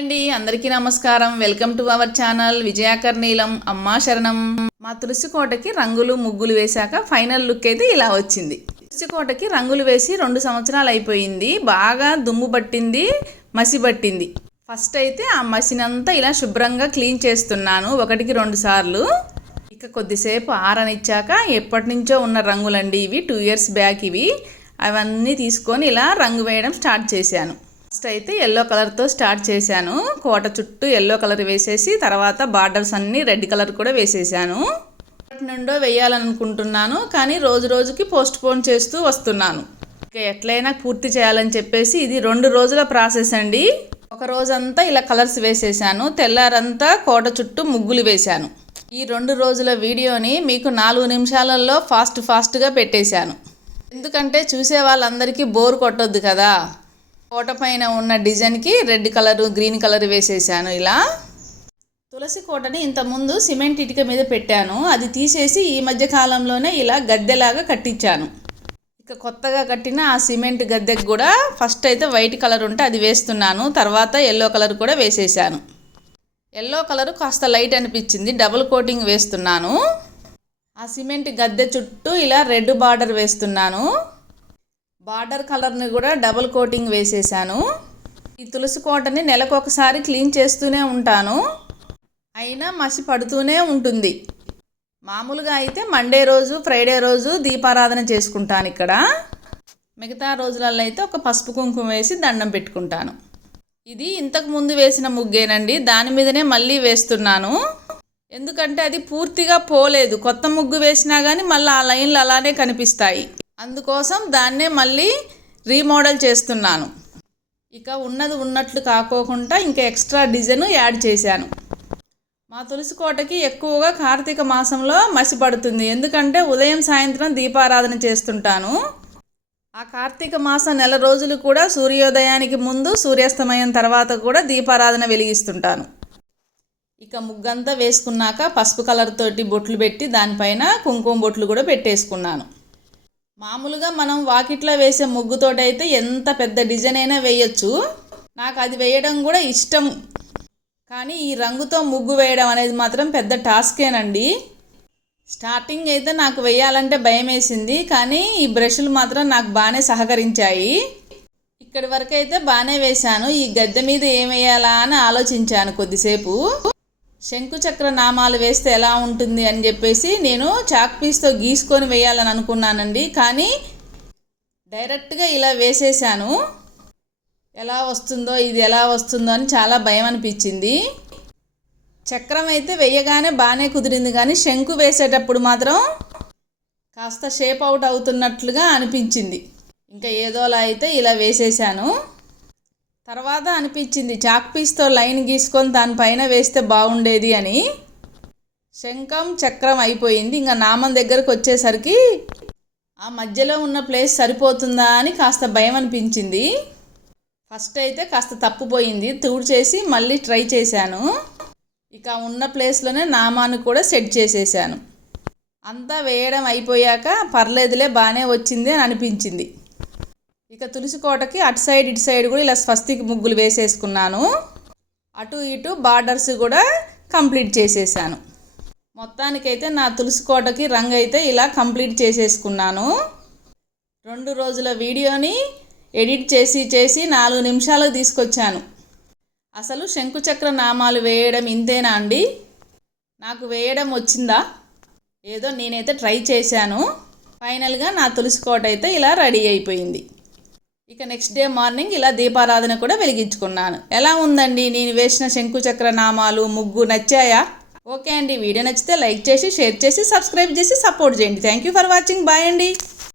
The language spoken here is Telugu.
అండి అందరికీ నమస్కారం. వెల్కమ్ టు అవర్ ఛానల్ విజయాకర్నీలం అమ్మా శరణం. మా తులసి కోటకి రంగులు ముగ్గులు వేశాక ఫైనల్ లుక్ అయితే ఇలా వచ్చింది. తులసి కోటకి రంగులు వేసి రెండు సంవత్సరాలు అయిపోయింది. బాగా దుమ్ము పట్టింది మసి పట్టింది. ఫస్ట్ అయితే ఆ మసినంతా ఇలా శుభ్రంగా క్లీన్ చేస్తున్నాను. ఒకటికి రెండు సార్లు. ఇక కొద్దిసేపు ఆరనిచ్చాక ఎప్పటి నుంచో ఉన్న రంగులండి ఇవి. టూ ఇయర్స్ బ్యాక్ ఇవి. అవన్నీ తీసుకొని ఇలా రంగు వేయడం స్టార్ట్ చేశాను. ఫస్ట్ అయితే ఎల్లో కలర్తో స్టార్ట్ చేశాను. కోట చుట్టూ ఎల్లో కలర్ వేసేసి తర్వాత బార్డర్స్ అన్నీ రెడ్ కలర్ కూడా వేసేసాను. ఎప్పటి నుండో వేయాలనుకుంటున్నాను కానీ రోజు రోజుకి పోస్ట్ పోన్ చేస్తూ వస్తున్నాను. ఇంకా ఎట్లయినా పూర్తి చేయాలని చెప్పేసి ఇది రెండు రోజుల ప్రాసెస్ అండి. ఒక రోజంతా ఇలా కలర్స్ వేసేసాను. తెల్లారంతా కోట చుట్టూ ముగ్గులు వేశాను. ఈ రెండు రోజుల వీడియోని మీకు నాలుగు నిమిషాలలో ఫాస్ట్ ఫాస్ట్గా పెట్టేశాను. ఎందుకంటే చూసే వాళ్ళందరికీ బోర్ కొట్టొద్దు కదా. కోట పైన ఉన్న డిజైన్కి రెడ్ కలరు గ్రీన్ కలర్ వేసేసాను ఇలా. తులసి కోటని ఇంతకుముందు సిమెంట్ ఇటుక మీద పెట్టాను. అది తీసేసి ఈ మధ్య కాలంలోనే ఇలా గద్దెలాగా కట్టించాను. ఇక కొత్తగా కట్టిన ఆ సిమెంట్ గద్దెకి కూడా ఫస్ట్ అయితే వైట్ కలర్ ఉంటే అది వేస్తున్నాను. తర్వాత ఎల్లో కలర్ కూడా వేసేసాను. ఎల్లో కలర్ కాస్త లైట్ అనిపించింది. డబుల్ కోటింగ్ వేస్తున్నాను. ఆ సిమెంట్ గద్దె చుట్టూ ఇలా రెడ్ బార్డర్ వేస్తున్నాను. బార్డర్ కలర్ని కూడా డబుల్ కోటింగ్ వేసేసాను. ఈ తులసి కోటని నెలకు ఒకసారి క్లీన్ చేస్తూనే ఉంటాను. అయినా మసి పడుతూనే ఉంటుంది. మామూలుగా అయితే మండే రోజు ఫ్రైడే రోజు దీపారాధన చేసుకుంటాను ఇక్కడ. మిగతా రోజులలో అయితే ఒక పసుపు కుంకుమ వేసి దండం పెట్టుకుంటాను. ఇది ఇంతకు ముందు వేసిన ముగ్గేనండి. దాని మీదనే మళ్ళీ వేస్తున్నాను. ఎందుకంటే అది పూర్తిగా పోలేదు. కొత్త ముగ్గు వేసినా కానీ మళ్ళీ ఆ లైన్లు అలానే కనిపిస్తాయి. అందుకోసం దాన్నే మళ్ళీ రీమోడల్ చేస్తున్నాను. ఇక ఉన్నది ఉన్నట్లు కాకోకుండా ఇంకా ఎక్స్ట్రా డిజైన్ యాడ్ చేశాను. మా తులసి కోటకి ఎక్కువగా కార్తీక మాసంలో మసి పడుతుంది ఎందుకంటే ఉదయం సాయంత్రం దీపారాధన చేస్తుంటాను. ఆ కార్తీక మాసం నెల రోజులు కూడా సూర్యోదయానికి ముందు సూర్యాస్తమయం తర్వాత కూడా దీపారాధన వెలిగిస్తుంటాను. ఇక ముగ్గంతా వేసుకున్నాక పసుపు కలర్ తోటి బొట్లు పెట్టి దానిపైన కుంకుమ బొట్లు కూడా పెట్టేసుకున్నాను. మామూలుగా మనం వాకిట్లో వేసే ముగ్గుతోటైతే ఎంత పెద్ద డిజైన్ అయినా వేయచ్చు. నాకు అది వేయడం కూడా ఇష్టం. కానీ ఈ రంగుతో ముగ్గు వేయడం అనేది మాత్రం పెద్ద టాస్కేనండి. స్టార్టింగ్ అయితే నాకు వేయాలంటే భయం వేసింది కానీ ఈ బ్రష్లు మాత్రం నాకు బాగానే సహకరించాయి. ఇక్కడి వరకు అయితే బాగానే వేశాను. ఈ గద్దె మీద ఏం వేయాలా అని ఆలోచించాను కొద్దిసేపు. శంకుచక్ర నామాలు వేస్తే ఎలా ఉంటుంది అని చెప్పేసి నేను చాక్ పీస్తో గీసుకొని వేయాలని అనుకున్నానండి. కానీ డైరెక్ట్గా ఇలా వేసేసాను. ఎలా వస్తుందో ఇది ఎలా వస్తుందో అని చాలా భయం అనిపించింది. చక్రం అయితే వేయగానే బాగానే కుదిరింది. కానీ శంకు వేసేటప్పుడు మాత్రం కాస్త షేప్ అవుట్ అవుతున్నట్లుగా అనిపించింది. ఇంకా ఏదోలా అయితే ఇలా వేసేసాను. తర్వాత అనిపించింది చాక్ పీస్తో లైన్ గీసుకొని దానిపైన వేస్తే బాగుండేది అని. శంఖం చక్రం అయిపోయింది. ఇంకా నామం దగ్గరకు వచ్చేసరికి ఆ మధ్యలో ఉన్న ప్లేస్ సరిపోతుందా అని కాస్త భయం అనిపించింది. ఫస్ట్ అయితే కాస్త తప్పుపోయింది. తూడు చేసి మళ్ళీ ట్రై చేశాను. ఇక ఉన్న ప్లేస్లోనే నామాన్ని కూడా సెట్ చేసేసాను. అంతా వేయడం అయిపోయాక పర్లేదులే బాగానే వచ్చింది అని అనిపించింది. ఇక తులసి కోటకి అటు సైడ్ ఇటు సైడ్ కూడా ఇలా స్వస్తికి ముగ్గులు వేసేసుకున్నాను. అటు ఇటు బార్డర్స్ కూడా కంప్లీట్ చేసేసాను. మొత్తానికైతే నా తులసి కోటకి రంగు అయితే ఇలా కంప్లీట్ చేసేసుకున్నాను. రెండు రోజుల వీడియోని ఎడిట్ చేసి చేసి నాలుగు నిమిషాలకు తీసుకొచ్చాను. అసలు శంకుచక్ర నామాలు వేయడం ఇంతేనా అండి? నాకు వేయడం వచ్చిందా? ఏదో నేనైతే ట్రై చేశాను. ఫైనల్గా నా తులసి కోట అయితే ఇలా రెడీ అయిపోయింది. ఇక నెక్స్ట్ డే మార్నింగ్ ఇలా దీపారాధన కూడా వెలిగించుకున్నాను. ఎలా ఉందండి? నేను వేసిన శంకుచక్ర నామాలు ముగ్గు నచ్చాయా? ఓకే అండి. వీడియో నచ్చితే లైక్ చేసి షేర్ చేసి సబ్స్క్రైబ్ చేసి సపోర్ట్ చేయండి. Thank you for watching bye అండి.